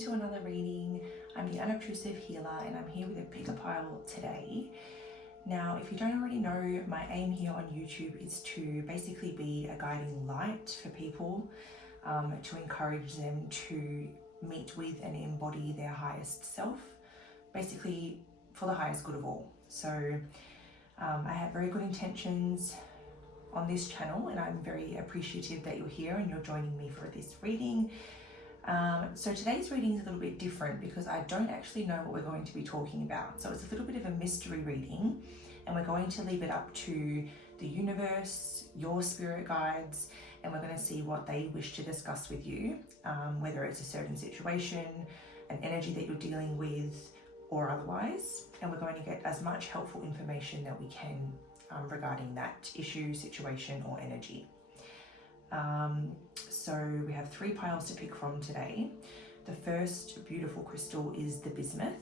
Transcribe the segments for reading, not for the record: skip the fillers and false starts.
to another reading. I'm the Unobtrusive Healer and I'm here with a pick a pile today. Now, if you don't already know, my aim here on YouTube is to basically be a guiding light for people, to encourage them to meet with and embody their highest self, basically for the highest good of all. So I have very good intentions on this channel and I'm very appreciative that you're here and you're joining me for this reading. So today's reading is a little bit different because I don't actually know what we're going to be talking about. So it's a little bit of a mystery reading and we're going to leave it up to the universe, your spirit guides, and we're going to see what they wish to discuss with you, whether it's a certain situation, an energy that you're dealing with, or otherwise. And we're going to get as much helpful information that we can regarding that issue, situation, or energy. So we have 3 piles to pick from today. The first beautiful crystal is the bismuth.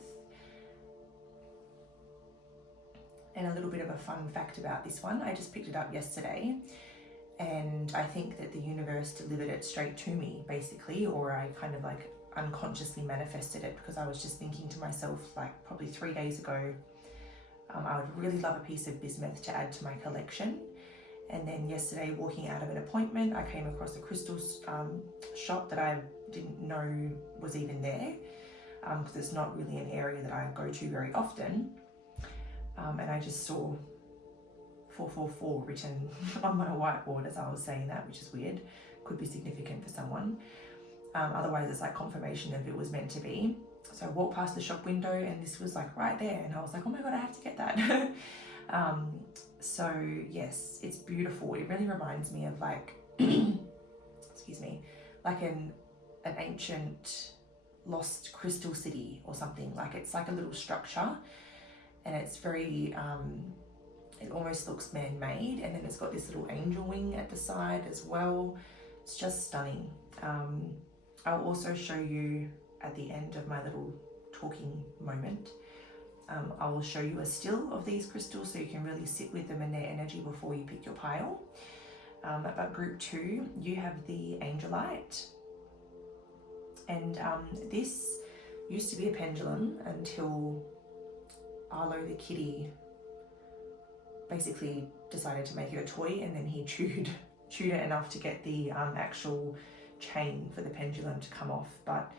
And a little bit of a fun fact about this one, I just picked it up yesterday and I think that the universe delivered it straight to me basically, or I kind of like unconsciously manifested it because I was just thinking to myself like probably 3 days ago, I would really love a piece of bismuth to add to my collection. And then yesterday, walking out of an appointment, I came across a crystals shop that I didn't know was even there, because it's not really an area that I go to very often. And I just saw 444 written on my whiteboard as I was saying that, which is weird. Could be significant for someone. Otherwise, it's like confirmation of it was meant to be. So I walked past the shop window and this was like right there and I was like, oh my God, I have to get that. So yes, it's beautiful. It really reminds me of like, excuse me, like an ancient lost crystal city or something. Like it's like a little structure and it's very, it almost looks man-made, and then it's got this little angel wing at the side as well. It's just stunning. I'll also show you at the end of my little talking moment, I will show you a still of these crystals so you can really sit with them and their energy before you pick your pile. But group 2, you have the Angelite. And this used to be a pendulum until Arlo the kitty basically decided to make it a toy, and then he chewed it enough to get the actual chain for the pendulum to come off. But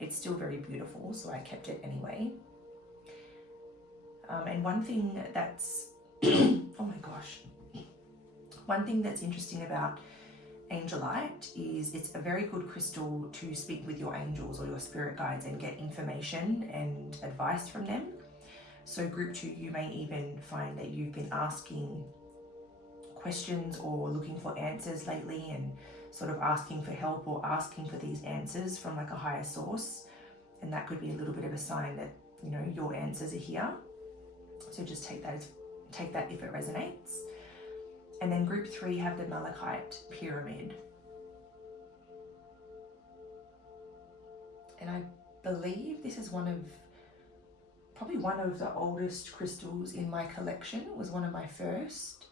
it's still very beautiful, so I kept it anyway. And one thing that's, oh my gosh, one thing that's interesting about Angelite is it's a very good crystal to speak with your angels or your spirit guides and get information and advice from them. So group 2, you may even find that you've been asking questions or looking for answers lately and sort of asking for help or asking for these answers from like a higher source. And that could be a little bit of a sign that, you know, your answers are here. So just take that if it resonates. And then group 3 have the Malachite pyramid. And I believe this is probably one of the oldest crystals in my collection. It was one of my first.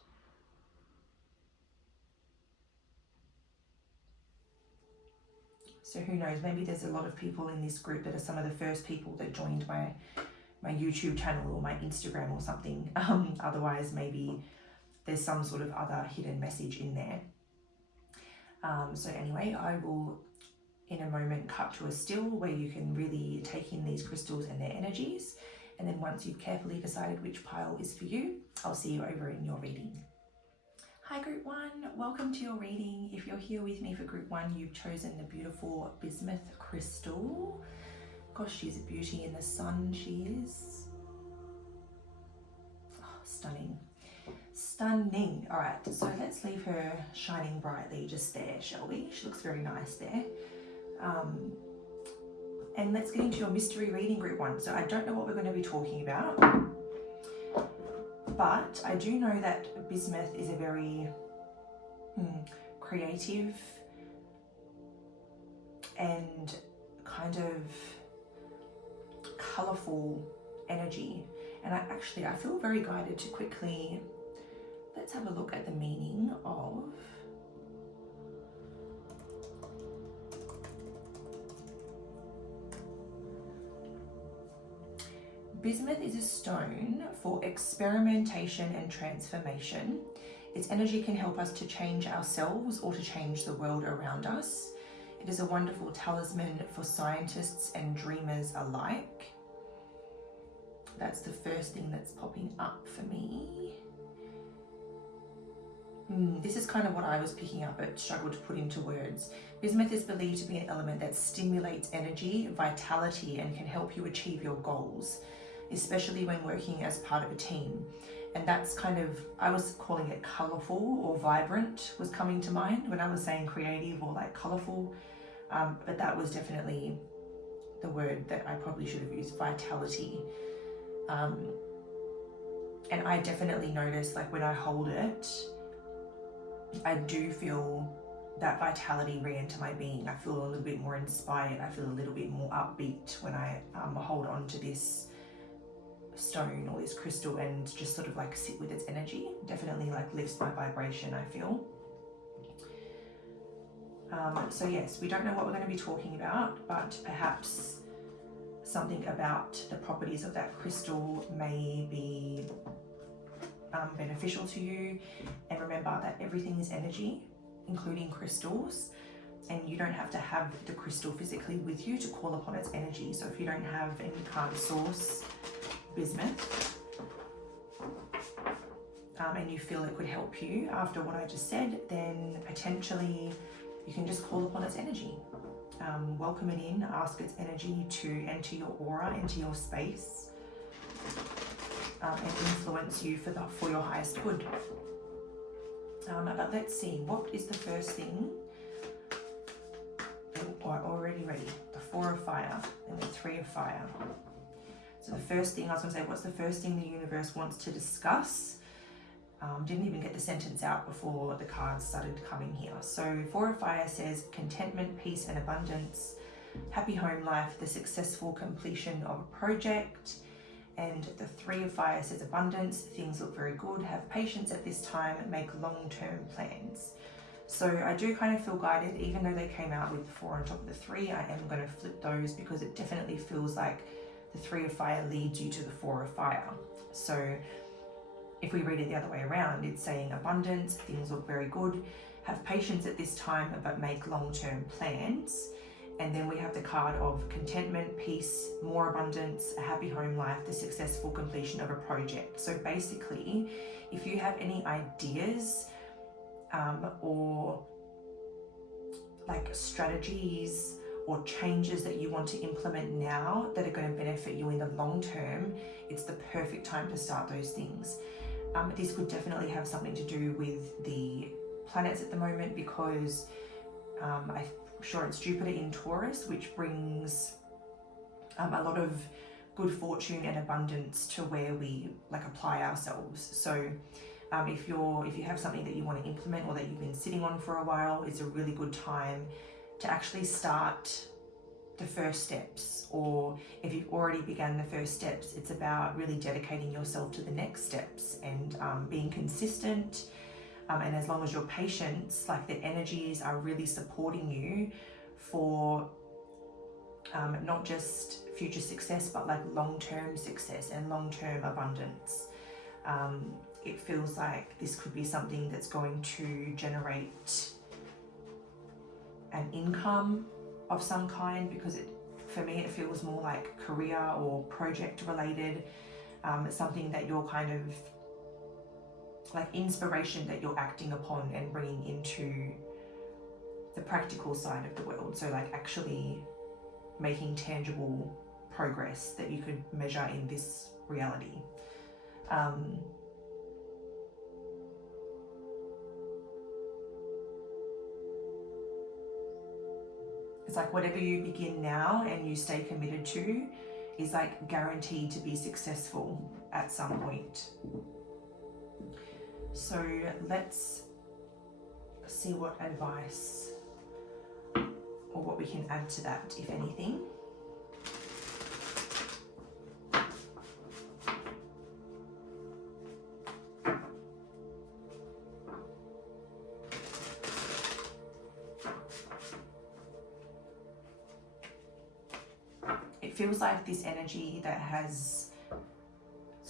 So who knows, maybe there's a lot of people in this group that are some of the first people that joined my YouTube channel or my Instagram or something. Otherwise, maybe there's some sort of other hidden message in there. So anyway, I will in a moment cut to a still where you can really take in these crystals and their energies. And then once you've carefully decided which pile is for you, I'll see you over in your reading. Hi group 1, welcome to your reading. If you're here with me for group 1, you've chosen the beautiful bismuth crystal. Gosh, she's a beauty in the sun, she is. Oh, stunning. Stunning. All right, so let's leave her shining brightly just there, shall we? She looks very nice there. And let's get into your mystery reading group 1. So I don't know what we're going to be talking about, but I do know that bismuth is a very creative and kind of colourful energy. And I feel very guided to quickly, let's have a look at the meaning of Bismuth is a stone for experimentation and transformation. Its energy can help us to change ourselves or to change the world around us. It is a wonderful talisman for scientists and dreamers alike. That's the first thing that's popping up for me. This is kind of what I was picking up but struggled to put into words. Bismuth is believed to be an element that stimulates energy, vitality, and can help you achieve your goals, especially when working as part of a team. And that's kind of, I was calling it colourful or vibrant was coming to mind when I was saying creative or like colourful, but that was definitely the word that I probably should have used, vitality. And I definitely notice, like when I hold it, I do feel that vitality re-enter my being. I feel a little bit more inspired. I feel a little bit more upbeat when I hold on to this stone or this crystal and just sort of like sit with its energy. Definitely like lifts my vibration, I feel. So yes, we don't know what we're going to be talking about, but perhaps something about the properties of that crystal may be beneficial to you. And remember that everything is energy, including crystals, and you don't have to have the crystal physically with you to call upon its energy. So if you don't have and you can't source bismuth, and you feel it could help you after what I just said, then potentially you can just call upon its energy. Welcome it in, ask its energy to enter your aura, into your space, and influence you for your highest good. But let's see, what is the first thing? Oh, already ready. The 4 of fire and the 3 of fire. So the first thing, I was going to say, what's the first thing the universe wants to discuss? Didn't even get the sentence out before the cards started coming here. So 4 of fire says contentment, peace and abundance, happy home life, the successful completion of a project. And the 3 of fire says abundance, things look very good, have patience at this time, make long-term plans. So I do kind of feel guided, even though they came out with the 4 on top of the 3, I am going to flip those because it definitely feels like the 3 of fire leads you to the 4 of fire. So if we read it the other way around, it's saying abundance, things look very good, have patience at this time, but make long-term plans. And then we have the card of contentment, peace, more abundance, a happy home life, the successful completion of a project. So basically, if you have any ideas or like strategies or changes that you want to implement now that are going to benefit you in the long term, it's the perfect time to start those things. This could definitely have something to do with the planets at the moment, because I'm sure it's Jupiter in Taurus, which brings a lot of good fortune and abundance to where we like apply ourselves. So if you have something that you want to implement or that you've been sitting on for a while, it's a really good time to actually start the first steps. Or if you've already begun the first steps, it's about really dedicating yourself to the next steps and being consistent. And as long as you're patient, like the energies are really supporting you for not just future success, but like long-term success and long-term abundance. It feels like this could be something that's going to generate an income of some kind, because for me it feels more like career or project related, something that you're kind of like inspiration that you're acting upon and bringing into the practical side of the world. So like actually making tangible progress that you could measure in this reality. It's like whatever you begin now and you stay committed to is like guaranteed to be successful at some point. So let's see what advice or what we can add to that, if anything. It feels like this energy that has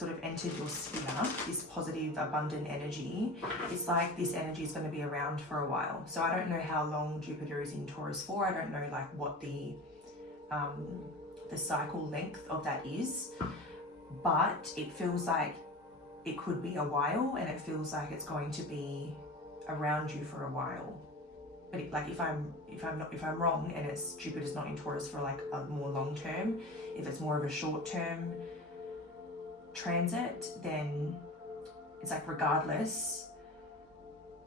sort of entered your sphere, this positive, abundant energy, it's like this energy is going to be around for a while. So I don't know how long Jupiter is in Taurus for. I don't know like what the cycle length of that is, but it feels like it could be a while, and it feels like it's going to be around you for a while. But like if I'm wrong and it's Jupiter's not in Taurus for like a more long term, if it's more of a short term transit, then it's like regardless,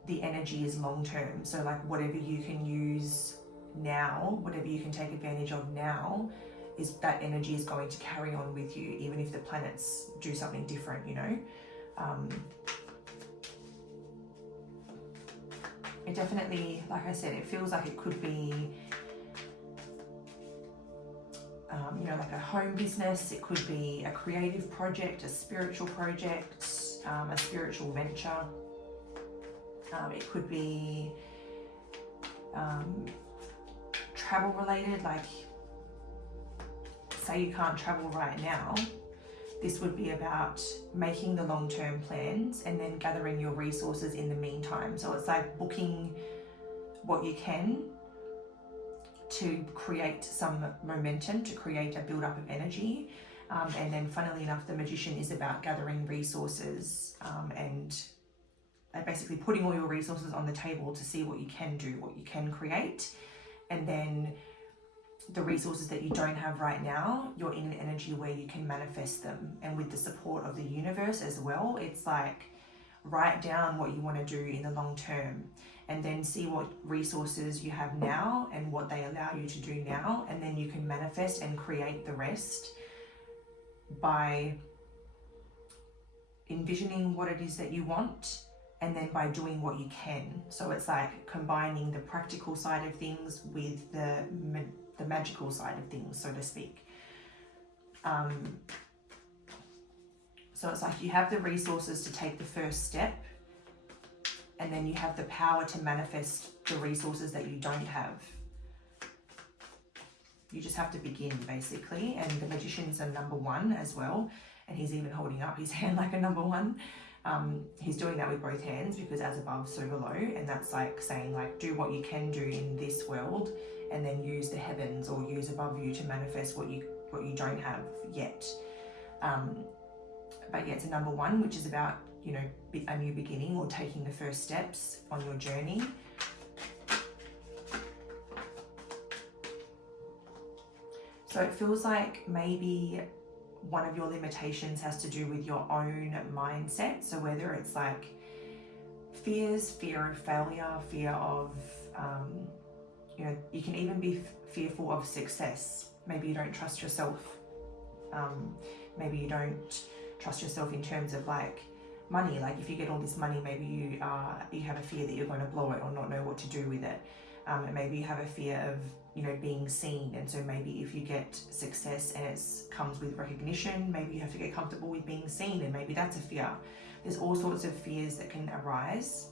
the energy is long term. So like whatever you can use now, whatever you can take advantage of now, is that energy is going to carry on with you, even if the planets do something different, you know. It definitely, like I said, it feels like it could be, you know, like a home business. It could be a creative project, a spiritual project, a spiritual venture. It could be travel related, like say you can't travel right now. This would be about making the long-term plans and then gathering your resources in the meantime. So it's like booking what you can to create some momentum, to create a build-up of energy. And then funnily enough, the Magician is about gathering resources and basically putting all your resources on the table to see what you can do, what you can create. And then the resources that you don't have right now, you're in an energy where you can manifest them. And with the support of the universe as well, it's like write down what you want to do in the long term and then see what resources you have now and what they allow you to do now. And then you can manifest and create the rest by envisioning what it is that you want and then by doing what you can. So it's like combining the practical side of things with the magical side of things, so to speak. So it's like you have the resources to take the first step, and then you have the power to manifest the resources that you don't have. You just have to begin, basically. And the Magician's a number one as well, and he's even holding up his hand like a number one. He's doing that with both hands because as above, so below, and that's like saying like do what you can do in this world, and then use the heavens or use above you to manifest what you don't have yet. But yeah, it's a number one, which is about, you know, a new beginning or taking the first steps on your journey. So it feels like maybe one of your limitations has to do with your own mindset. So whether it's like fears, fear of failure, fear of, you know, you can even be fearful of success. Maybe you don't trust yourself. Maybe you don't trust yourself in terms of like money. Like if you get all this money, maybe you have a fear that you're going to blow it or not know what to do with it. And maybe you have a fear of, you know, being seen. And so maybe if you get success and it comes with recognition, maybe you have to get comfortable with being seen, and maybe that's a fear. There's all sorts of fears that can arise.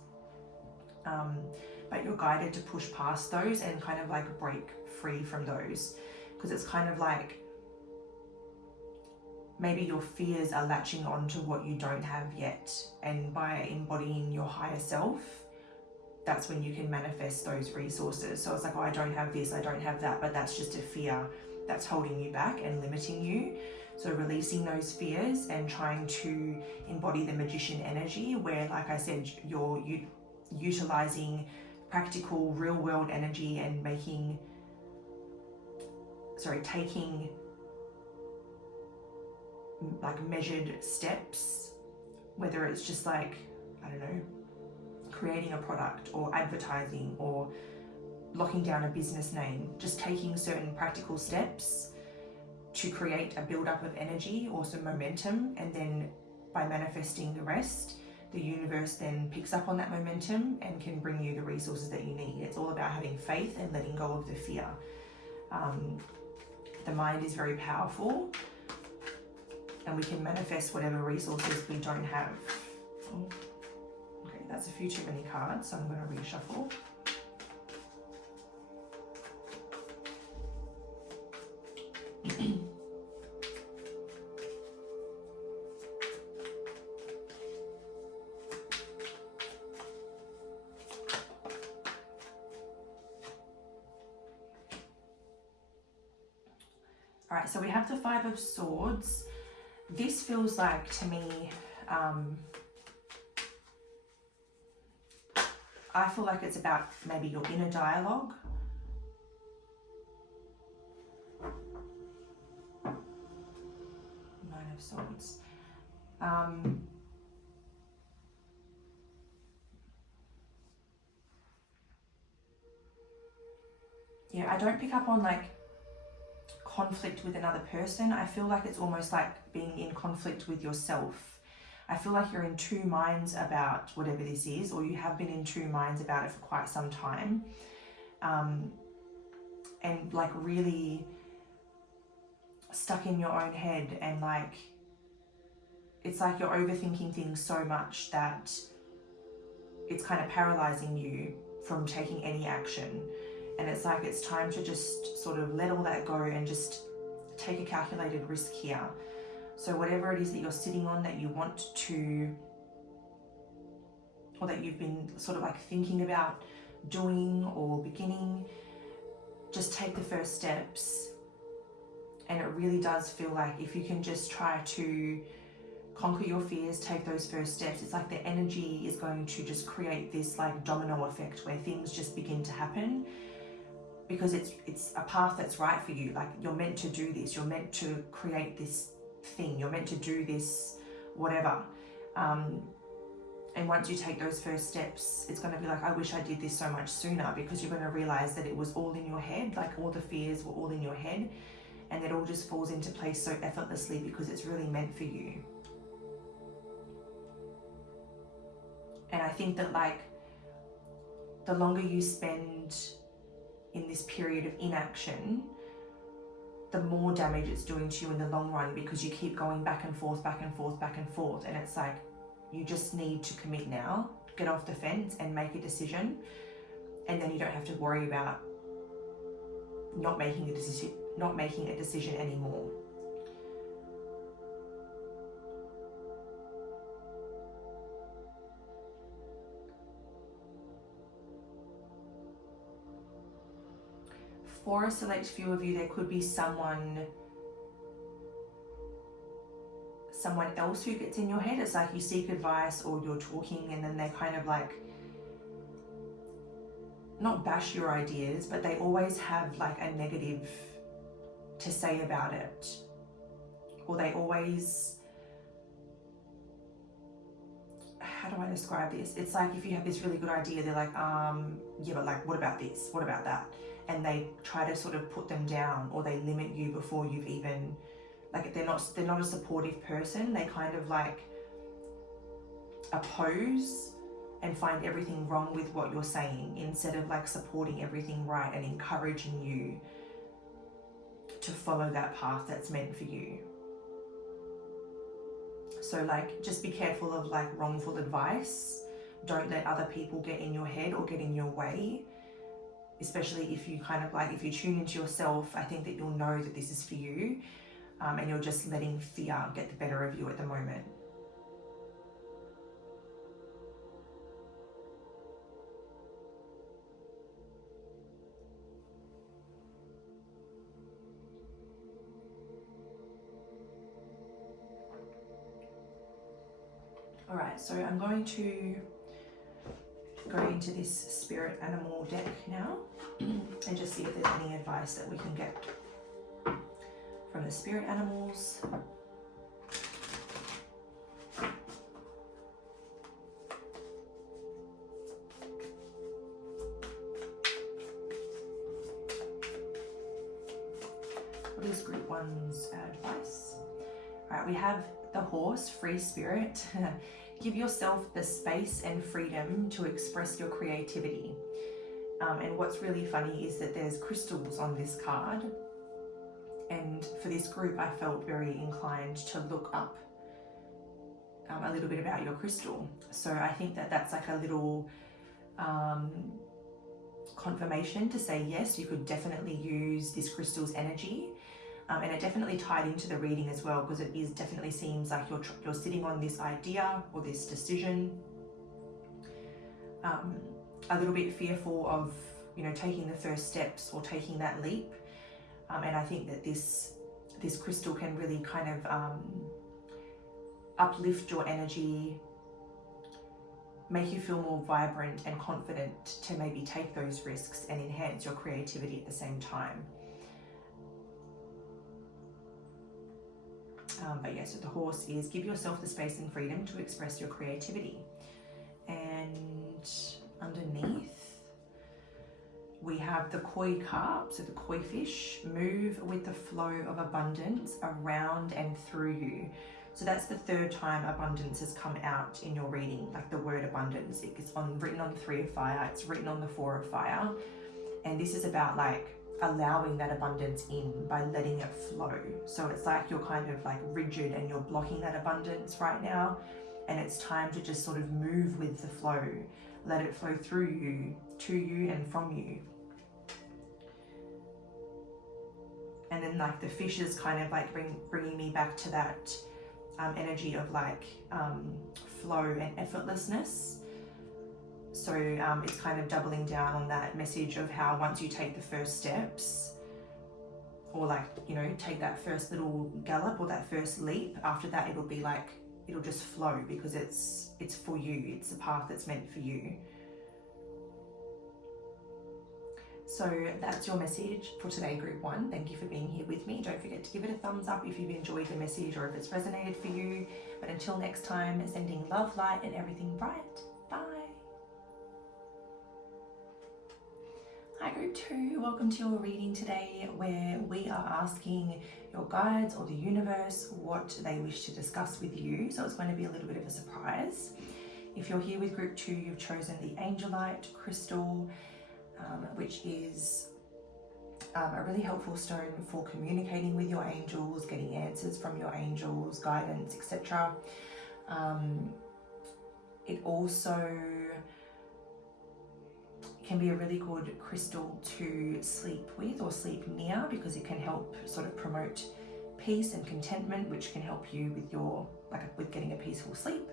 But you're guided to push past those and kind of like break free from those, because it's kind of like maybe your fears are latching on to what you don't have yet, and by embodying your higher self, that's when you can manifest those resources. So it's like, oh, I don't have this, I don't have that, but that's just a fear that's holding you back and limiting you. So releasing those fears and trying to embody the Magician energy, where, like I said, you're utilizing practical real world energy and taking like measured steps, whether it's just like, I don't know, creating a product or advertising or locking down a business name, just taking certain practical steps to create a build-up of energy or some momentum, and then by manifesting the rest, the universe then picks up on that momentum and can bring you the resources that you need. It's all about having faith and letting go of the fear. The mind is very powerful, and we can manifest whatever resources we don't have. Okay, that's a few too many cards, so I'm going to reshuffle. All right, so we have the Five of Swords. This feels like, to me, I feel like it's about maybe your inner dialogue. Nine of Swords. Yeah, I don't pick up on like conflict with another person. I feel like it's almost like being in conflict with yourself. I feel like you're in two minds about whatever this is, or you have been in two minds about it for quite some time. And like really stuck in your own head, and like it's like you're overthinking things so much that it's kind of paralyzing you from taking any action. And it's like it's time to just sort of let all that go and just take a calculated risk here. So whatever it is that you're sitting on that you want to, or that you've been sort of like thinking about doing or beginning, just take the first steps. And it really does feel like if you can just try to conquer your fears, take those first steps, it's like the energy is going to just create this like domino effect where things just begin to happen. Because it's a path that's right for you. Like you're meant to do this, you're meant to create this thing, you're meant to do this, whatever. And once you take those first steps, it's going to be like, I wish I did this so much sooner, because you're going to realize that it was all in your head, like all the fears were all in your head, and it all just falls into place so effortlessly because it's really meant for you. And I think that like the longer you spend in this period of inaction, the more damage it's doing to you in the long run, because you keep going back and forth, back and forth, back and forth. And it's like, you just need to commit now, get off the fence and make a decision. And then you don't have to worry about not making a decision anymore. For a select few of you, there could be someone else who gets in your head. It's like you seek advice or you're talking and then they kind of like, not bash your ideas, but they always have like a negative to say about it. Or they always, how do I describe this? It's like if you have this really good idea, they're like, yeah, but like, what about this? What about that? And they try to sort of put them down, or they limit you before you've even, like they're not a supportive person. They kind of like oppose and find everything wrong with what you're saying, instead of like supporting everything right and encouraging you to follow that path that's meant for you. So like, just be careful of like wrongful advice. Don't let other people get in your head or get in your way. Especially if you kind of like, if you tune into yourself, I think that you'll know that this is for you, and you're just letting fear get the better of you at the moment. All right, so I'm going to go into this spirit animal deck now and just see if there's any advice that we can get from the spirit animals. What is group one's advice? All right, we have the horse, free spirit. Give yourself the space and freedom to express your creativity. And what's really funny is that there's crystals on this card. And for this group, I felt very inclined to look up a little bit about your crystal. So I think that that's like a little confirmation to say, yes, you could definitely use this crystal's energy. And it definitely tied into the reading as well, because it definitely seems like you're sitting on this idea or this decision, a little bit fearful of, you know, taking the first steps or taking that leap. And I think that this this crystal can really kind of uplift your energy, make you feel more vibrant and confident to maybe take those risks and enhance your creativity at the same time. But yes, so the horse is give yourself the space and freedom to express your creativity. And underneath, we have the koi carp, so the koi fish, move with the flow of abundance around and through you. So that's the third time abundance has come out in your reading, like the word abundance. It's written on the 3 of fire, it's written on the 4 of fire. And this is about like allowing that abundance in by letting it flow. So it's like you're kind of like rigid and you're blocking that abundance right now. And it's time to just sort of move with the flow. Let it flow through you, to you and from you. And then like the fish is kind of like bringing me back to that energy of like flow and effortlessness. So it's kind of doubling down on that message of how once you take the first steps, or like, you know, take that first little gallop or that first leap, after that it'll be like, it'll just flow because it's for you. It's a path that's meant for you. So that's your message for today, Group 1. Thank you for being here with me. Don't forget to give it a thumbs up if you've enjoyed the message or if it's resonated for you. But until next time, sending love, light, and everything bright. Bye. Hi, Group 2. Welcome to your reading today, where we are asking your guides or the universe what they wish to discuss with you. So it's going to be a little bit of a surprise. If you're here with Group 2, you've chosen the Angelite crystal, which is a really helpful stone for communicating with your angels, getting answers from your angels, guidance, etc. It also can be a really good crystal to sleep with or sleep near, because it can help sort of promote peace and contentment, which can help you with your with getting a peaceful sleep.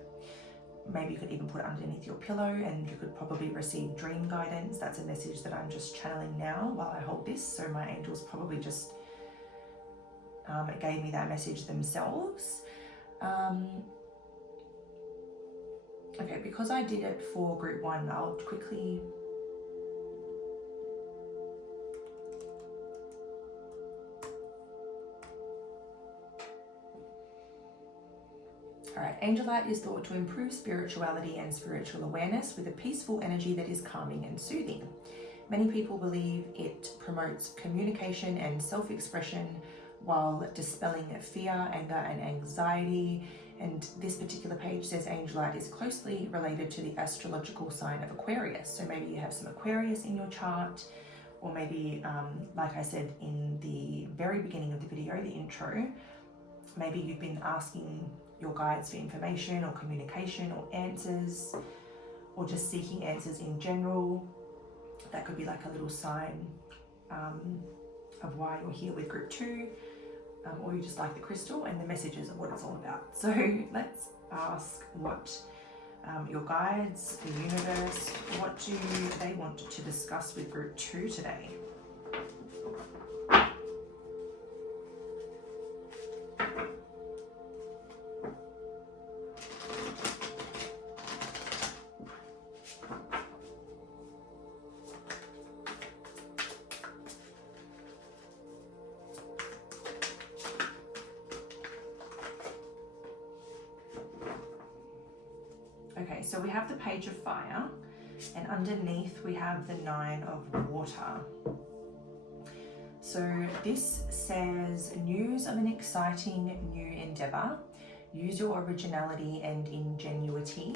Maybe you could even put it underneath your pillow and you could probably receive dream guidance. That's a message that I'm just channeling now while I hold this. So my angels probably just gave me that message themselves. Okay, because I did it for Group 1, I'll quickly... Alright, Angelite is thought to improve spirituality and spiritual awareness with a peaceful energy that is calming and soothing. Many people believe it promotes communication and self-expression while dispelling fear, anger, and anxiety. And this particular page says Angelite is closely related to the astrological sign of Aquarius. So maybe you have some Aquarius in your chart, or maybe, like I said in the very beginning of the video, the intro, maybe you've been asking your guides for information or communication or answers, or just seeking answers in general. That could be like a little sign of why you're here with Group 2, or you just like the crystal and the messages of what it's all about. So let's ask what your guides, the universe, what do they want to discuss with Group 2 today? Okay, so we have the Page of Fire, and underneath we have the 9 of Water. So this says, news of an exciting new endeavor. Use your originality and ingenuity.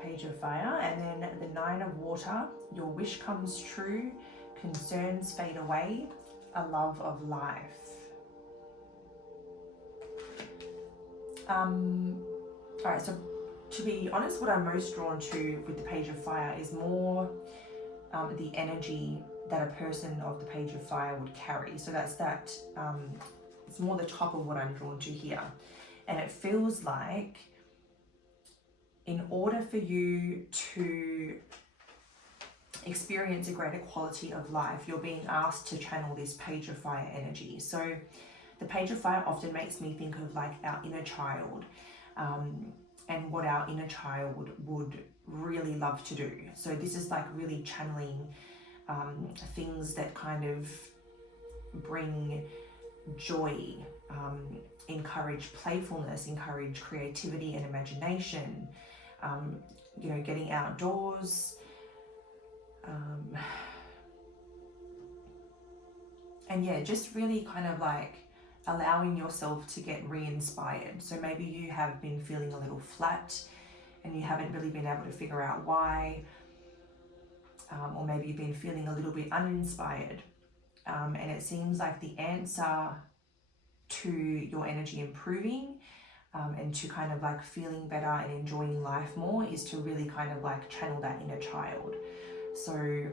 Page of Fire. And then the 9 of Water. Your wish comes true. Concerns fade away. A love of life. Alright, so to be honest, what I'm most drawn to with the Page of Fire is more the energy that a person of the Page of Fire would carry. So that's that, it's more the top of what I'm drawn to here. And it feels like in order for you to experience a greater quality of life, you're being asked to channel this Page of Fire energy. So The Page of Fire often makes me think of like our inner child, and what our inner child would really love to do. So this is like really channeling things that kind of bring joy, encourage playfulness, encourage creativity and imagination, you know, getting outdoors, and yeah, just really kind of like allowing yourself to get re-inspired. So maybe you have been feeling a little flat and you haven't really been able to figure out why, or maybe you've been feeling a little bit uninspired, and it seems like the answer to your energy improving, and to kind of like feeling better and enjoying life more, is to really kind of like channel that inner child. So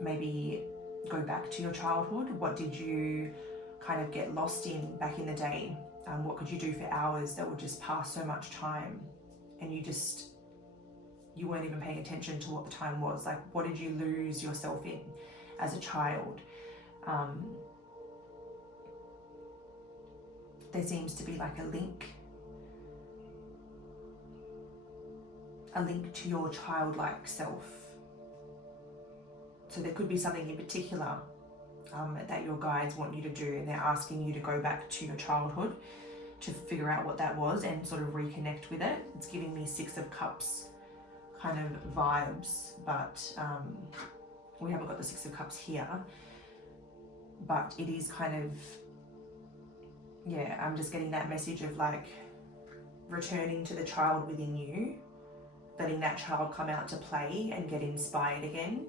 maybe go back to your childhood. What did you kind of get lost in back in the day? What could you do for hours that would just pass so much time, and you weren't even paying attention to what the time was? Like, what did you lose yourself in as a child? There seems to be like a link to your childlike self. So there could be something in particular that your guides want you to do, and they're asking you to go back to your childhood to figure out what that was and sort of reconnect with it. It's giving me Six of Cups kind of vibes, but we haven't got the Six of Cups here, but it is kind of, yeah, I'm just getting that message of like returning to the child within you, letting that child come out to play and get inspired again.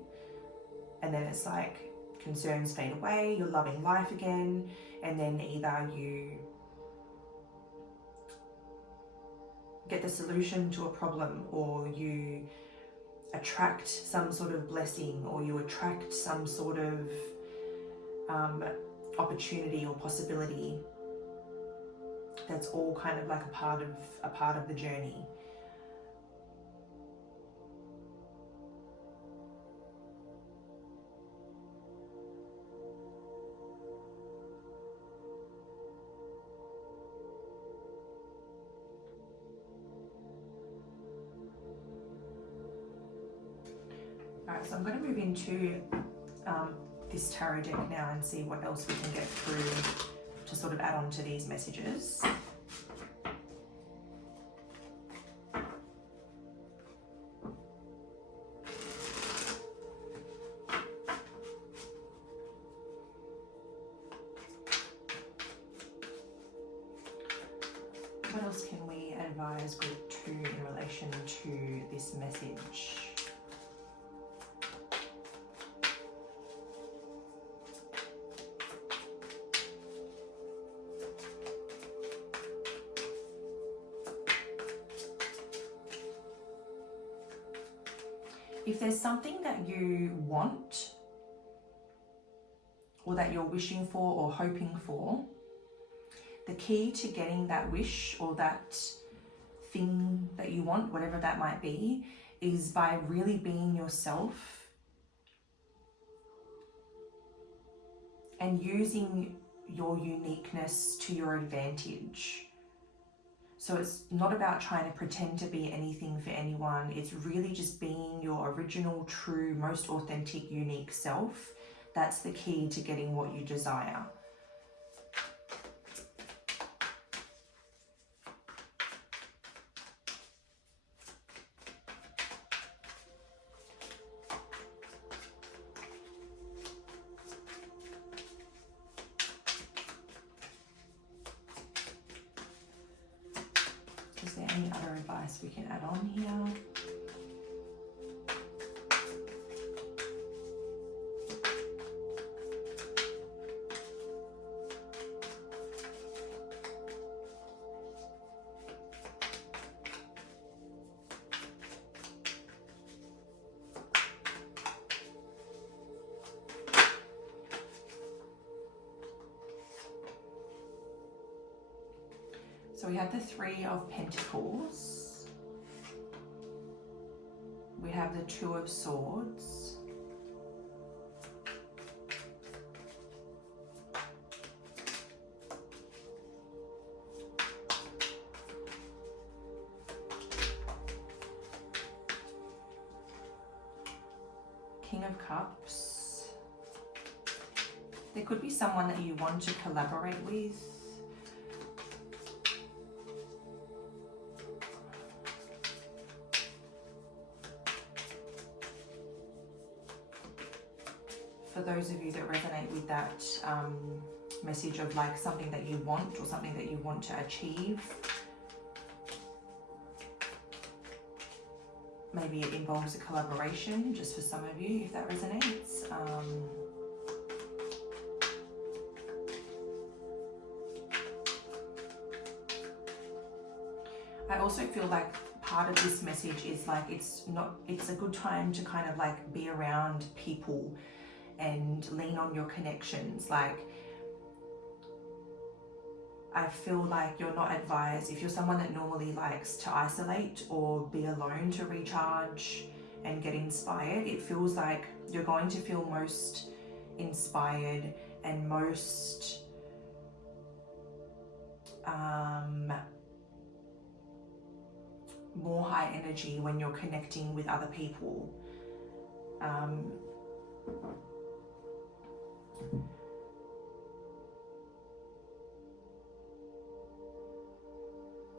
And then it's like concerns fade away, you're loving life again, and then either you get the solution to a problem, or you attract some sort of blessing, or you attract some sort of opportunity or possibility. That's all kind of like a part of the journey. Alright, so I'm going to move into this tarot deck now and see what else we can get through to sort of add on to these messages. What else can we advise group 2 in relation to this message? If there's something that you want, or that you're wishing for or hoping for, the key to getting that wish or that thing that you want, whatever that might be, is by really being yourself and using your uniqueness to your advantage. So it's not about trying to pretend to be anything for anyone. It's really just being your original, true, most authentic, unique self. That's the key to getting what you desire. Is there any other advice we can add on here? So we have the Three of Pentacles, we have the Two of Swords, of Cups. There could be someone that you want to collaborate with. For those of you that resonate with that message of like something that you want or something that you want to achieve, maybe it involves a collaboration, just for some of you, if that resonates. I also feel like part of this message is like it's a good time to kind of like be around people and lean on your connections. Like, I feel like you're not advised, if you're someone that normally likes to isolate or be alone to recharge and get inspired, it feels like you're going to feel most inspired and most more high energy when you're connecting with other people.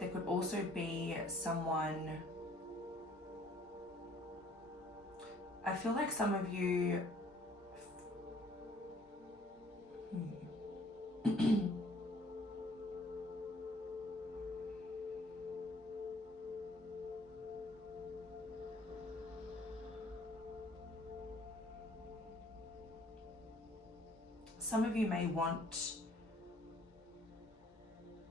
There could also be someone, I feel like some of you, some of you may want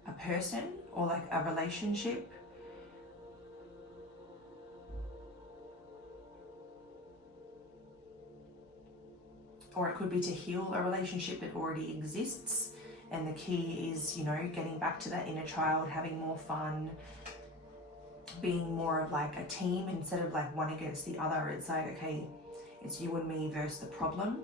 a person or like a relationship, or it could be to heal a relationship that already exists. And the key is, you know, getting back to that inner child, having more fun, being more of like a team instead of like one against the other. It's like, okay, it's you and me versus the problem.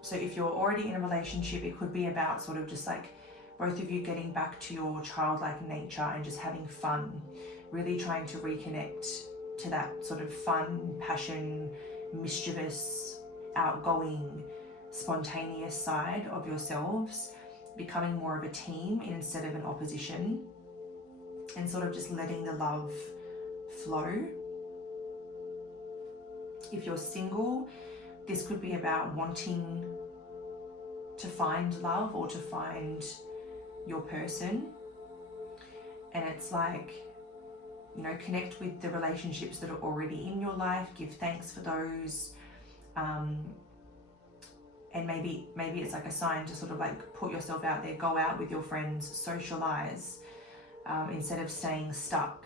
So if you're already in a relationship, it could be about sort of just like both of you getting back to your childlike nature and just having fun, really trying to reconnect to that sort of fun, passion, mischievous, outgoing, spontaneous side of yourselves, becoming more of a team instead of an opposition, and sort of just letting the love flow. If you're single, this could be about wanting to find love or to find your person. And it's like, you know, connect with the relationships that are already in your life, give thanks for those. And maybe it's like a sign to sort of like put yourself out there, go out with your friends, socialize, instead of staying stuck.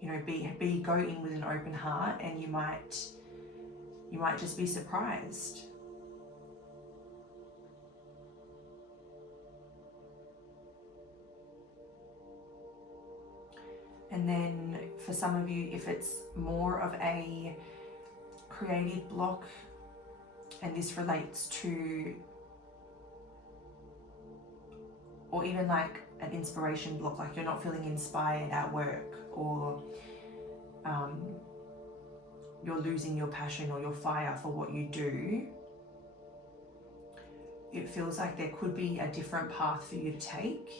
You know, go in with an open heart, and you might just be surprised. And then for some of you, if it's more of a creative block, and this relates to, or even like an inspiration block, like you're not feeling inspired at work, or you're losing your passion or your fire for what you do, it feels like there could be a different path for you to take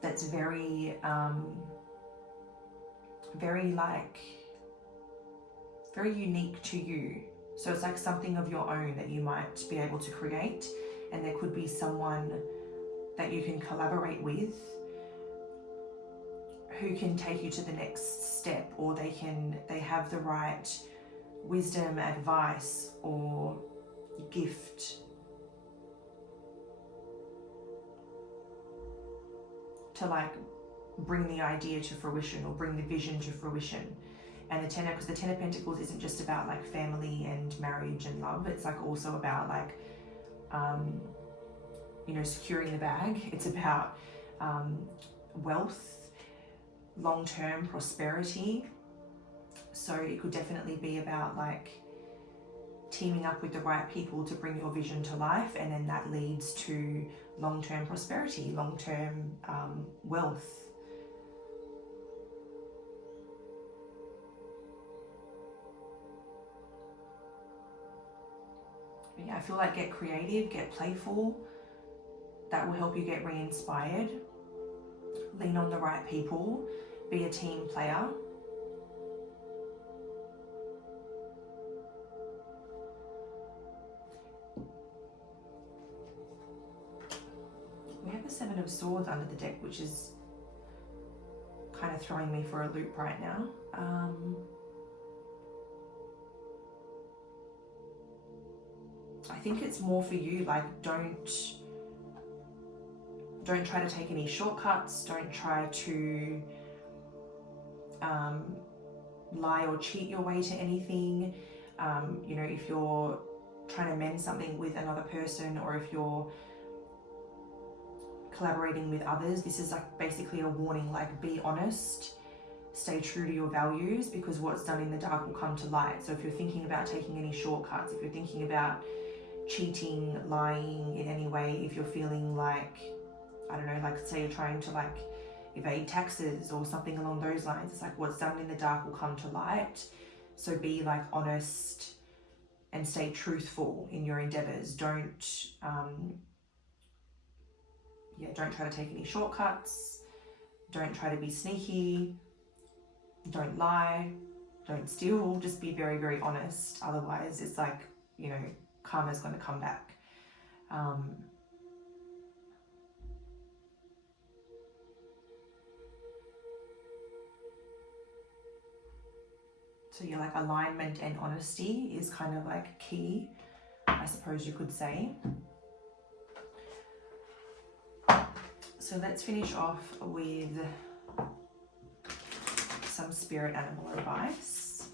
that's very unique to you. So it's like something of your own that you might be able to create, and there could be someone that you can collaborate with who can take you to the next step, or they have the right wisdom, advice, or gift to like bring the idea to fruition or bring the vision to fruition. And the Ten, because the Ten of Pentacles isn't just about like family and marriage and love, it's like also about like you know, securing the bag. It's about wealth, long-term prosperity. So it could definitely be about like teaming up with the right people to bring your vision to life, and then that leads to long-term prosperity, long-term wealth. Yeah, I feel like get creative, get playful. That will help you get re-inspired. Lean on the right people. Be a team player. We have the Seven of Swords under the deck, which is kind of throwing me for a loop right now. I think it's more for you, like don't try to take any shortcuts, don't try to lie or cheat your way to anything. You know, if you're trying to mend something with another person, or if you're collaborating with others, this is like basically a warning, like be honest, stay true to your values, because what's done in the dark will come to light. So if you're thinking about taking any shortcuts, if you're thinking about cheating, lying in any way, if you're feeling like, I don't know, like say you're trying to like evade taxes or something along those lines, it's like what's done in the dark will come to light. So be like honest and stay truthful in your endeavors. Don't try to take any shortcuts. Don't try to be sneaky. Don't lie. Don't steal. Just be very, very honest. Otherwise, it's like, you know, karma's going to come back. So yeah, like alignment and honesty is kind of like key, I suppose you could say. So let's finish off with some spirit animal advice.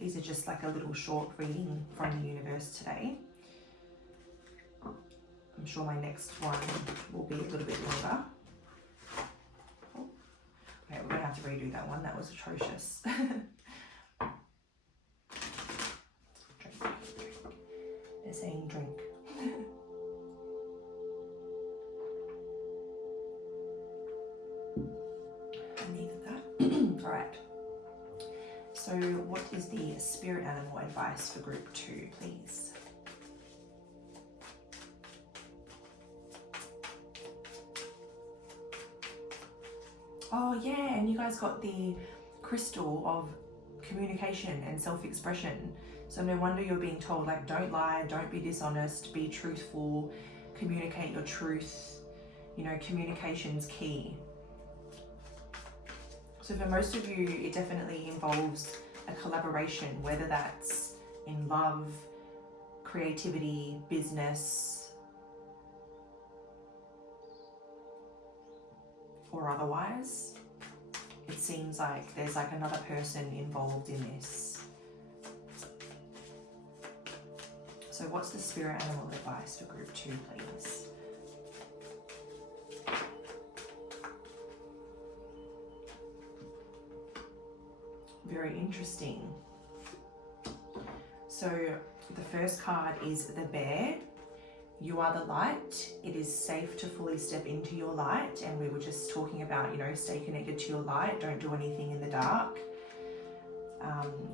These are just like a little short reading from the universe today. I'm sure my next one will be a little bit longer. Oh, okay, we're gonna have to redo that one. That was atrocious. They're saying drink. I needed that. All right. So what is the spirit animal advice for group 2, please? Oh yeah, and you guys got the crystal of communication and self-expression. So no wonder you're being told, like, don't lie, don't be dishonest, be truthful, communicate your truth. You know, communication's key. So for most of you, it definitely involves a collaboration, whether that's in love, creativity, business, or otherwise. It seems like there's like another person involved in this. So what's the spirit animal advice for group 2, please? Very interesting. So the first card is the bear. You are the light. It is safe to fully step into your light. And we were just talking about, you know, stay connected to your light. Don't do anything in the dark.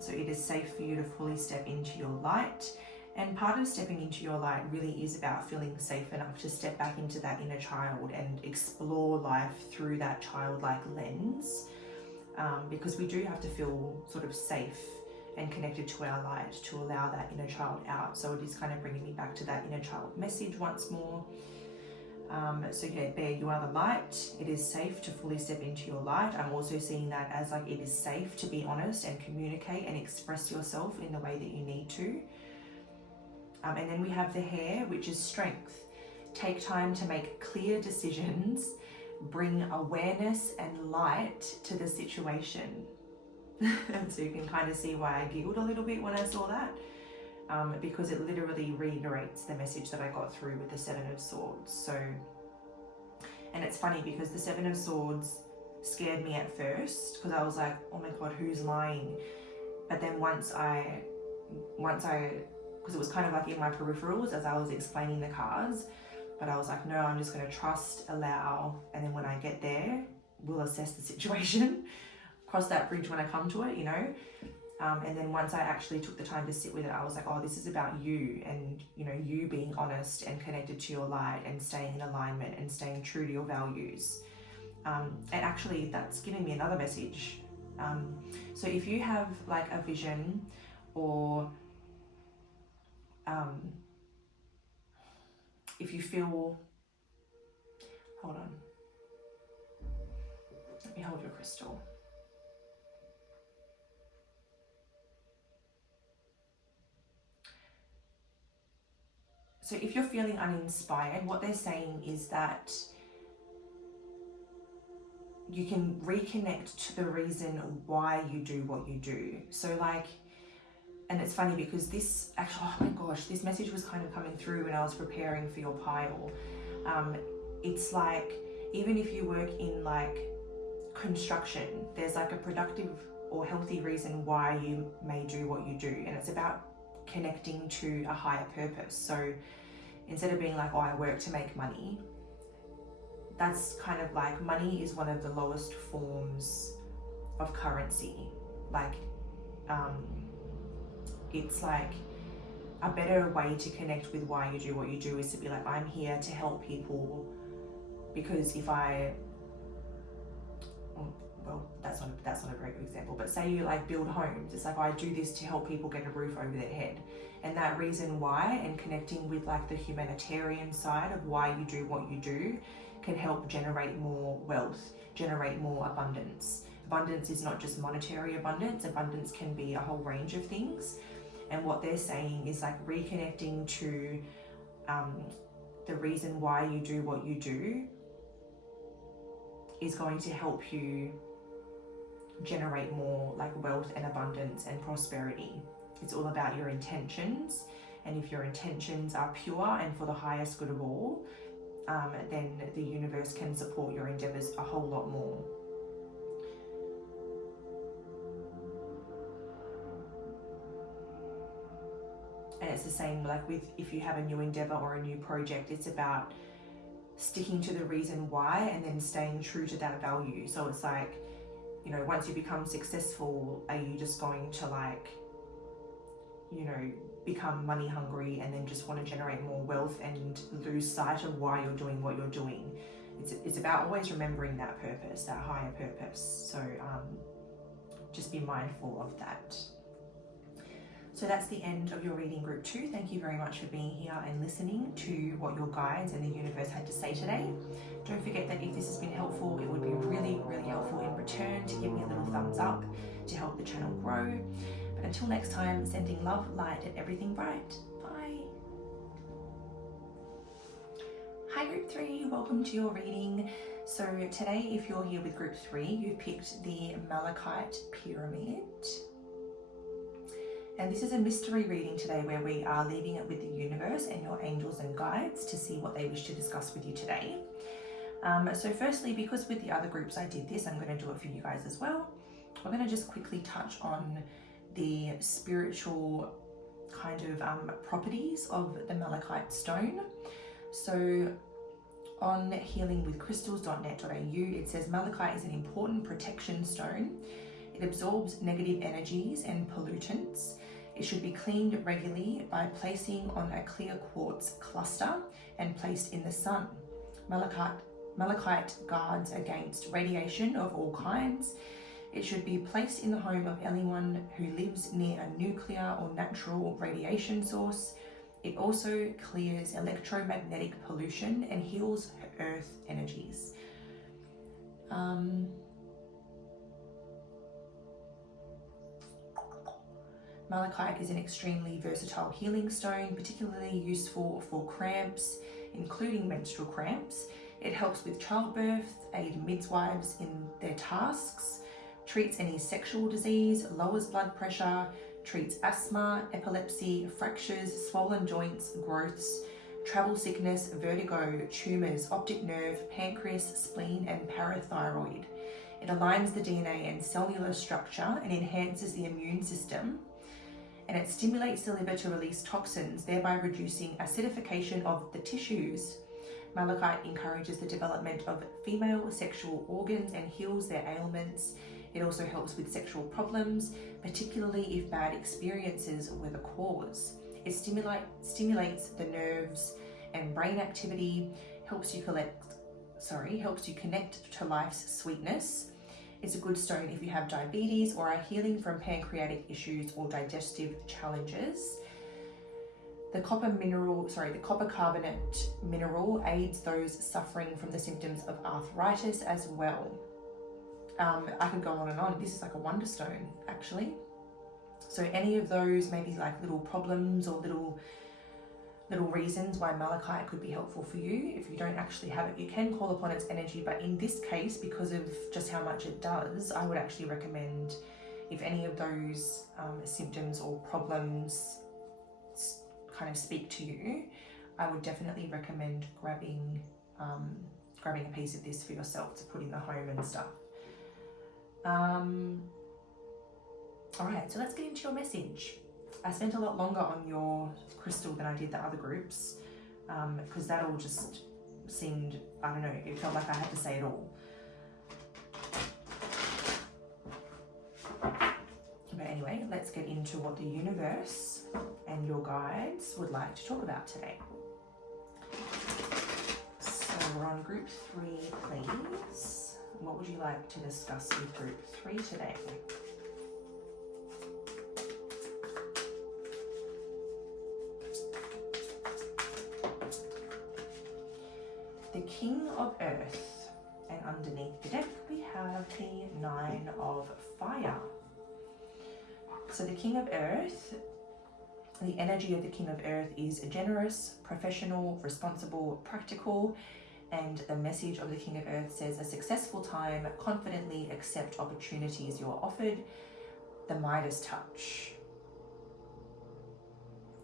So it is safe for you to fully step into your light. And part of stepping into your light really is about feeling safe enough to step back into that inner child and explore life through that childlike lens. Because we do have to feel sort of safe and connected to our light to allow that inner child out. So it is kind of bringing me back to that inner child message once more. So yeah, bear, you are the light. It is safe to fully step into your light. I'm also seeing that as like it is safe to be honest and communicate and express yourself in the way that you need to. And then we have the hare, which is strength. Take time to make clear decisions. Bring awareness and light to the situation. And so you can kind of see why I giggled a little bit when I saw that, because it literally reiterates the message that I got through with the Seven of Swords. So, and it's funny because the Seven of Swords scared me at first because I was like, oh my God, who's lying? But then once I, because it was kind of like in my peripherals as I was explaining the cards, but I was like, no, I'm just going to trust, allow, and then when I get there, we'll assess the situation. Cross that bridge when I come to it, you know. And then once I actually took the time to sit with it, I was like, oh, this is about you, and you know, you being honest and connected to your light and staying in alignment and staying true to your values. And actually that's giving me another message. So if you have like a vision, or if you feel, hold on, let me hold your crystal. So if you're feeling uninspired, what they're saying is that you can reconnect to the reason why you do what you do. So like, and it's funny because this actually, oh my gosh, this message was kind of coming through when I was preparing for your pile. It's like, even if you work in like construction, there's like a productive or healthy reason why you may do what you do, and it's about connecting to a higher purpose. So instead of being like, oh, I work to make money, that's kind of like, money is one of the lowest forms of currency. Like, it's like a better way to connect with why you do what you do is to be like, I'm here to help people, because if I, well, that's not a very good example, but say you like build homes, it's like, I do this to help people get a roof over their head. And that reason why, and connecting with like the humanitarian side of why you do what you do, can help generate more wealth, generate more abundance. Abundance is not just monetary abundance. Abundance can be a whole range of things. And what they're saying is like reconnecting to the reason why you do what you do is going to help you generate more like wealth and abundance and prosperity. It's all about your intentions, and if your intentions are pure and for the highest good of all, then the universe can support your endeavors a whole lot more. And it's the same like with, if you have a new endeavor or a new project, it's about sticking to the reason why and then staying true to that value. So it's like, you know, once you become successful, are you just going to like, you know, become money hungry and then just want to generate more wealth and lose sight of why you're doing what you're doing? It's about always remembering that purpose, that higher purpose. So just be mindful of that. So that's the end of your reading, group 2. Thank you very much for being here and listening to what your guides and the universe had to say today. Don't forget that if this has been helpful, it would be really, really helpful in return to give me a little thumbs up to help the channel grow. But until next time, sending love, light, and everything bright. Bye. Hi group 3, welcome to your reading. So today, if you're here with group 3, you've picked the Malachite Pyramid. And this is a mystery reading today where we are leaving it with the universe and your angels and guides to see what they wish to discuss with you today. So firstly, because with the other groups I did this, I'm going to do it for you guys as well. We're going to just quickly touch on the spiritual kind of properties of the malachite stone. So on healingwithcrystals.net.au, it says malachite is an important protection stone. It absorbs negative energies and pollutants. It should be cleaned regularly by placing on a clear quartz cluster and placed in the sun. Malachite guards against radiation of all kinds. It should be placed in the home of anyone who lives near a nuclear or natural radiation source. It also clears electromagnetic pollution and heals earth energies. Malachite is an extremely versatile healing stone, particularly useful for cramps, including menstrual cramps. It helps with childbirth, aids midwives in their tasks, treats any sexual disease, lowers blood pressure, treats asthma, epilepsy, fractures, swollen joints, growths, travel sickness, vertigo, tumours, optic nerve, pancreas, spleen and parathyroid. It aligns the DNA and cellular structure and enhances the immune system. And it stimulates the liver to release toxins, thereby reducing acidification of the tissues. Malachite encourages the development of female sexual organs and heals their ailments. It also helps with sexual problems, particularly if bad experiences were the cause. It stimulates the nerves and brain activity, helps you connect to life's sweetness. It's a good stone if you have diabetes or are healing from pancreatic issues or digestive challenges. The copper carbonate mineral aids those suffering from the symptoms of arthritis as well. I could go on and on. This is like a wonder stone, actually. So any of those, maybe like little problems or little reasons why malachite could be helpful for you. If you don't actually have it, you can call upon its energy, but in this case, because of just how much it does, I would actually recommend, if any of those symptoms or problems kind of speak to you, I would definitely recommend grabbing a piece of this for yourself to put in the home and stuff. All right, so let's get into your message. I spent a lot longer on your crystal than I did the other groups, because that all just seemed, I don't know, it felt like I had to say it all. But anyway, let's get into what the universe and your guides would like to talk about today. So we're on group 3, please. What would you like to discuss with group 3 today? The King of Earth, and underneath the deck we have the 9 of Fire. So the King of Earth, the energy of the King of Earth is generous, professional, responsible, practical, and the message of the King of Earth says a successful time, confidently accept opportunities you're offered, the Midas touch.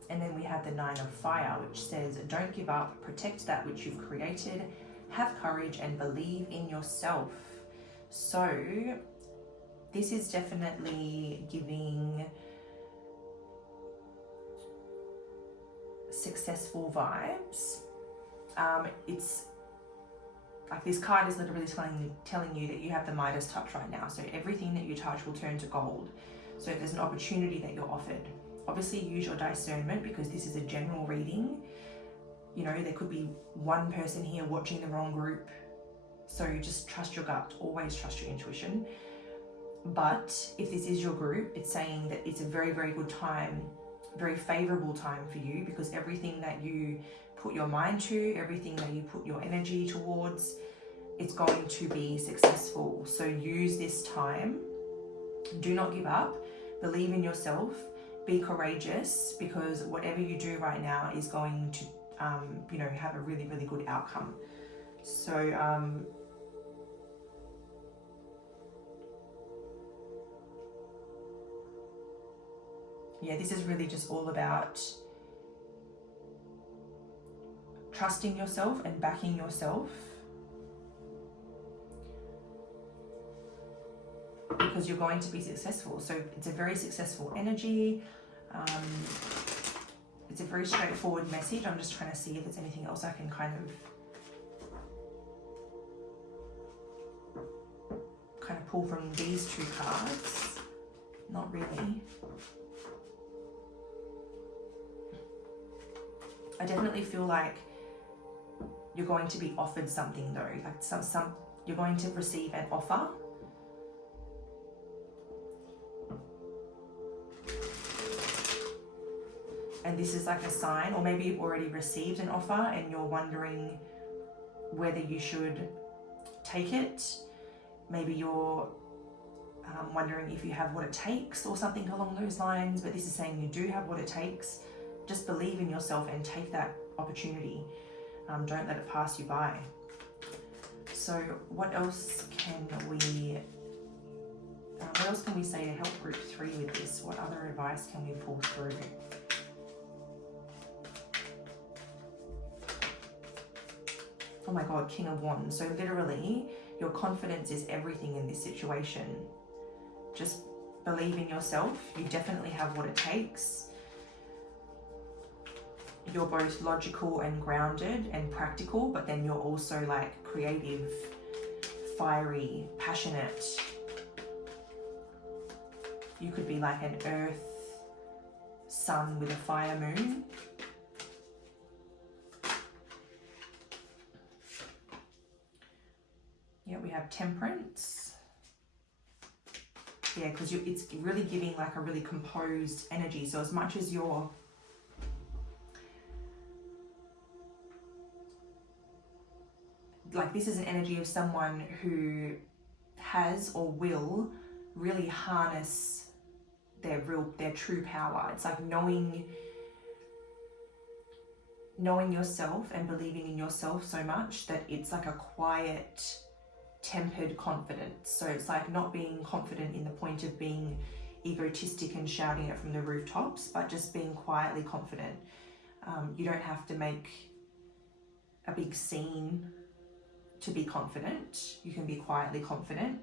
And then we have the 9 of Fire, which says don't give up, protect that which you've created, have courage and believe in yourself. So this is definitely giving successful vibes. It's like this card is literally telling you that you have the Midas touch right now. So everything that you touch will turn to gold. So if there's an opportunity that you're offered, obviously use your discernment, because this is a general reading. You know, there could be one person here watching the wrong group. So just trust your gut, always trust your intuition. But if this is your group, it's saying that it's a very, very good time, very favorable time for you, because everything that you put your mind to, everything that you put your energy towards, it's going to be successful. So use this time. Do not give up. Believe in yourself. Be courageous, because whatever you do right now is going to, have a really, really good outcome. So, yeah, this is really just all about trusting yourself and backing yourself, because you're going to be successful. So it's a very successful energy. It's a very straightforward message. I'm just trying to see if there's anything else I can kind of pull from these 2 cards. Not really. I definitely feel like you're going to be offered something though, like you're going to receive an offer. And this is like a sign, or maybe you've already received an offer and you're wondering whether you should take it. Maybe you're wondering if you have what it takes or something along those lines, but this is saying you do have what it takes. Just believe in yourself and take that opportunity. Don't let it pass you by. So what else can we say to help group 3 with this? What other advice can we pull through? Oh my God, King of Wands. So literally, your confidence is everything in this situation. Just believe in yourself. You definitely have what it takes. You're both logical and grounded and practical, but then you're also like creative, fiery, passionate. You could be like an earth sun with a fire moon. Yeah, we have temperance. Yeah, because it's really giving like a really composed energy. So as much as you're like, this is an energy of someone who has or will really harness their true power. It's like knowing yourself and believing in yourself so much that it's like a quiet, tempered confidence. So it's like not being confident in the point of being egotistic and shouting it from the rooftops, but just being quietly confident. You don't have to make a big scene to be confident. You can be quietly confident.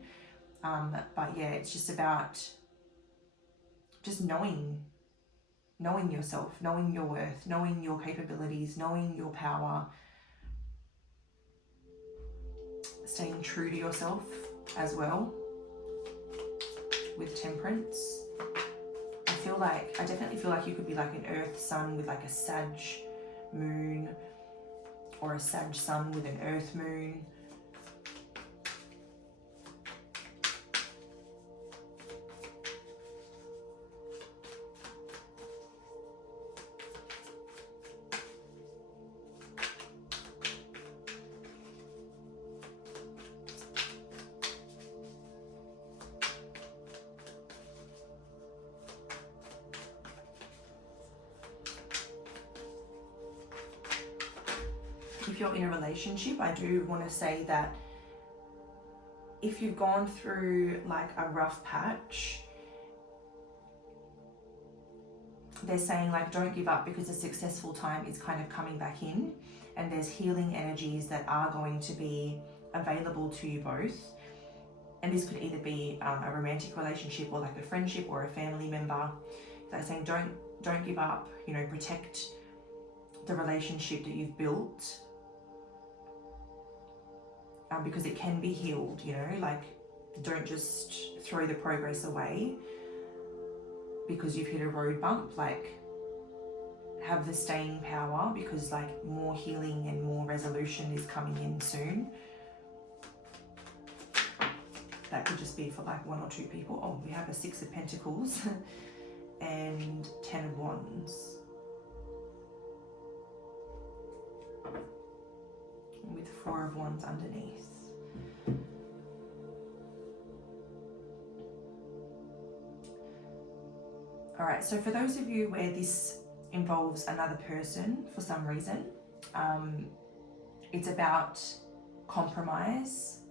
But yeah, it's just about just knowing yourself, knowing your worth, knowing your capabilities, knowing your power, staying true to yourself as well with temperance. I definitely feel like you could be like an earth sun with like a Sag moon, or a Sag sun with an earth moon. If you're in a relationship, I do want to say that if you've gone through like a rough patch, they're saying like don't give up, because a successful time is kind of coming back in, and there's healing energies that are going to be available to you both. And this could either be a romantic relationship, or like a friendship, or a family member. They're saying don't give up, you know, protect the relationship that you've built, because it can be healed, you know. Like, don't just throw the progress away because you've hit a road bump. Like, have the staying power, because like more healing and more resolution is coming in soon. That could just be for like one or two people. Oh, we have a 6 of Pentacles and 10 of Wands. With 4 of Wands underneath. All right, so for those of you where this involves another person for some reason, it's about compromise,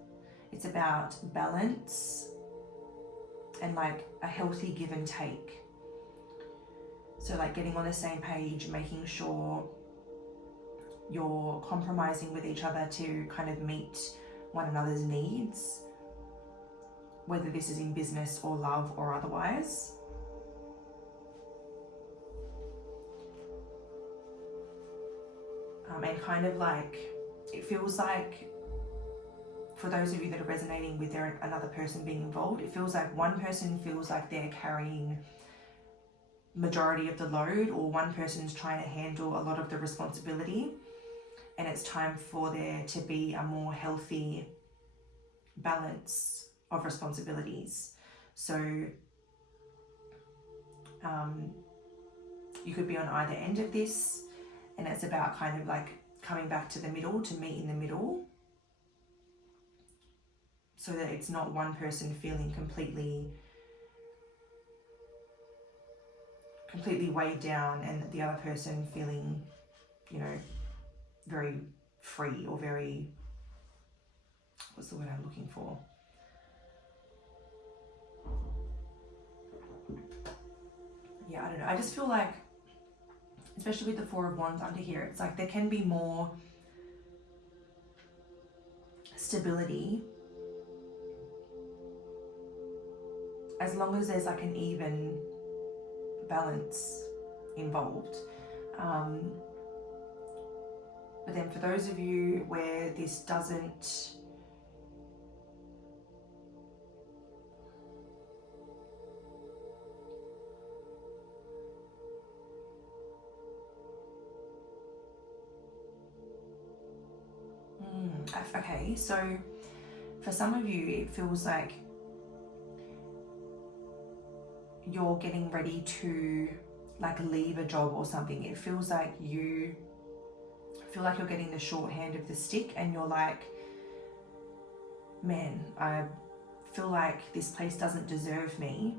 it's about balance, and like a healthy give and take. So like getting on the same page, making sure you're compromising with each other to kind of meet one another's needs, whether this is in business or love or otherwise. And kind of like, it feels like, for those of you that are resonating with another person being involved, it feels like one person feels like they're carrying majority of the load, or one person's trying to handle a lot of the responsibility, and it's time for there to be a more healthy balance of responsibilities. So you could be on either end of this, and it's about kind of like coming back to the middle, to meet in the middle, so that it's not one person feeling completely weighed down and the other person feeling, you know, very free, or very, what's the word I'm looking for? Yeah, I don't know. I just feel like, especially with the 4 of Wands under here, it's like there can be more stability as long as there's like an even balance involved. But then for those of you where this doesn't, life. Okay, so for some of you, it feels like you're getting ready to like leave a job or something. It feels like you feel like you're getting the shorthand of the stick, and you're like, man, I feel like this place doesn't deserve me.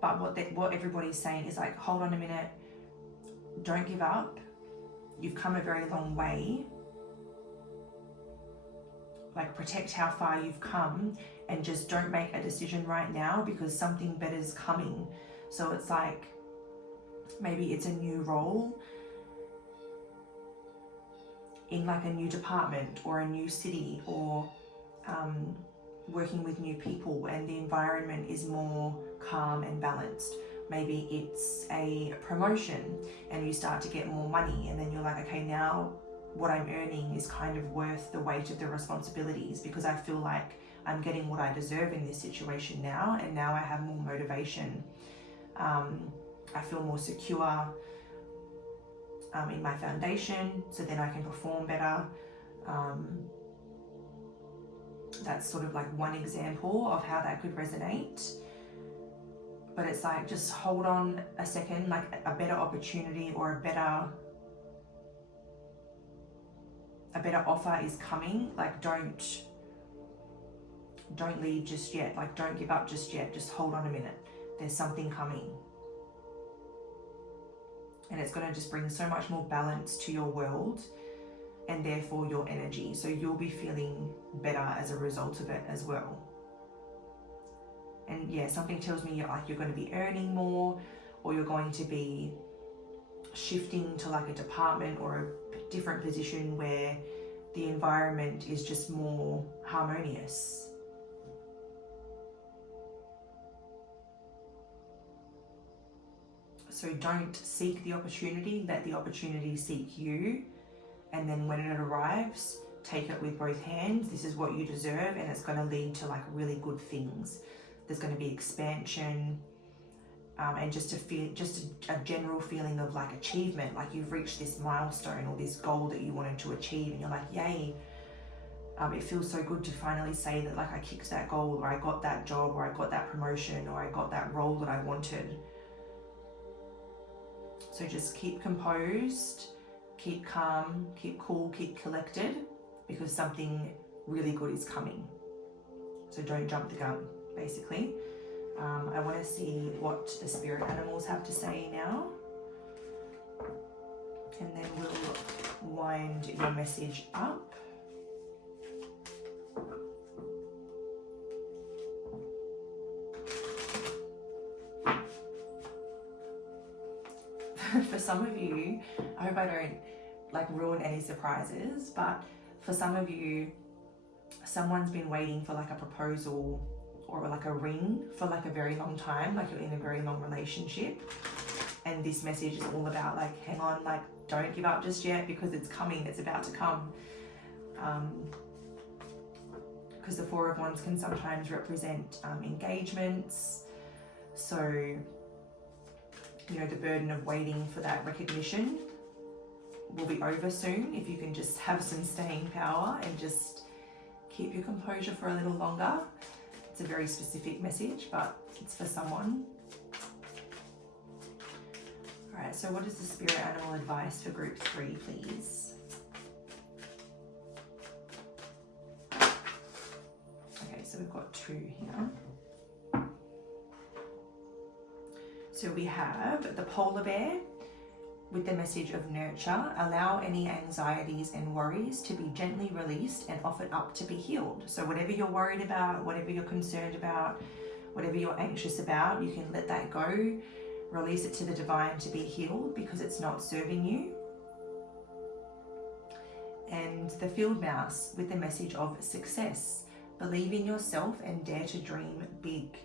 But what everybody's saying is like, hold on a minute, don't give up. You've come a very long way. Like, protect how far you've come, and just don't make a decision right now, because something better's coming. So it's like, maybe it's a new role in like a new department or a new city, or working with new people, and the environment is more calm and balanced. Maybe it's a promotion and you start to get more money, and then you're like, okay, now what I'm earning is kind of worth the weight of the responsibilities, because I feel like I'm getting what I deserve in this situation now, and now I have more motivation. I feel more secure in my foundation, so then I can perform better. That's sort of like one example of how that could resonate. But it's like, just hold on a second, like a better opportunity or a better offer is coming. Like, don't leave just yet. Like, don't give up just yet. Just hold on a minute. There's something coming. And it's going to just bring so much more balance to your world, and therefore your energy. So you'll be feeling better as a result of it as well. And yeah, something tells me you're going to be earning more, or you're going to be shifting to like a department or a different position where the environment is just more harmonious. So don't seek the opportunity, let the opportunity seek you. And then when it arrives, take it with both hands. This is what you deserve, and it's going to lead to like really good things. There's going to be expansion, and just a general feeling of like achievement, like you've reached this milestone or this goal that you wanted to achieve, and you're like, yay. It feels so good to finally say that, like, I kicked that goal, or I got that job, or I got that promotion, or I got that role that I wanted. So just keep composed, keep calm, keep cool, keep collected, because something really good is coming. So don't jump the gun, basically. I want to see what the spirit animals have to say now. And then we'll wind your message up. For some of you, I hope I don't like ruin any surprises, but for some of you, someone's been waiting for like a proposal or like a ring for like a very long time, like you're in a very long relationship, and this message is all about like, hang on, like don't give up just yet, because it's coming, it's about to come. Because the Four of Wands can sometimes represent engagements, so you know, the burden of waiting for that recognition will be over soon if you can just have some staying power and just keep your composure for a little longer. It's a very specific message, but it's for someone. All right, so what is the spirit animal advice for group 3, please? Okay, so we've got 2 here. So we have the polar bear with the message of nurture. Allow any anxieties and worries to be gently released and offered up to be healed. So whatever you're worried about, whatever you're concerned about, whatever you're anxious about, you can let that go. Release it to the divine to be healed, because it's not serving you. And the field mouse with the message of success. Believe in yourself and dare to dream big.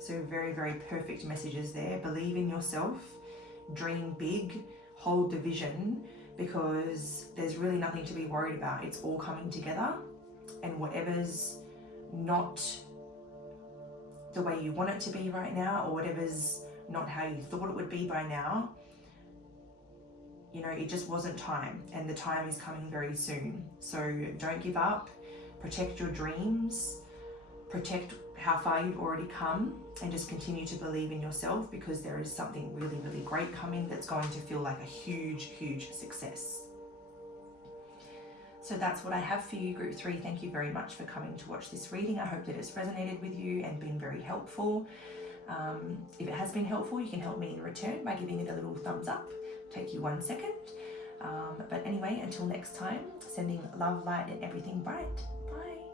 So very, very perfect messages there. Believe in yourself, dream big, hold the vision, because there's really nothing to be worried about. It's all coming together, and whatever's not the way you want it to be right now, or whatever's not how you thought it would be by now, you know, it just wasn't time, and the time is coming very soon. So don't give up, protect your dreams, protect how far you've already come, and just continue to believe in yourself, because there is something really, really great coming that's going to feel like a huge, huge success. So that's what I have for you, Group 3. Thank you very much for coming to watch this reading. I hope that it's resonated with you and been very helpful. If it has been helpful, you can help me in return by giving it a little thumbs up. Take you 1 second. But anyway, until next time, sending love, light, and everything bright. Bye.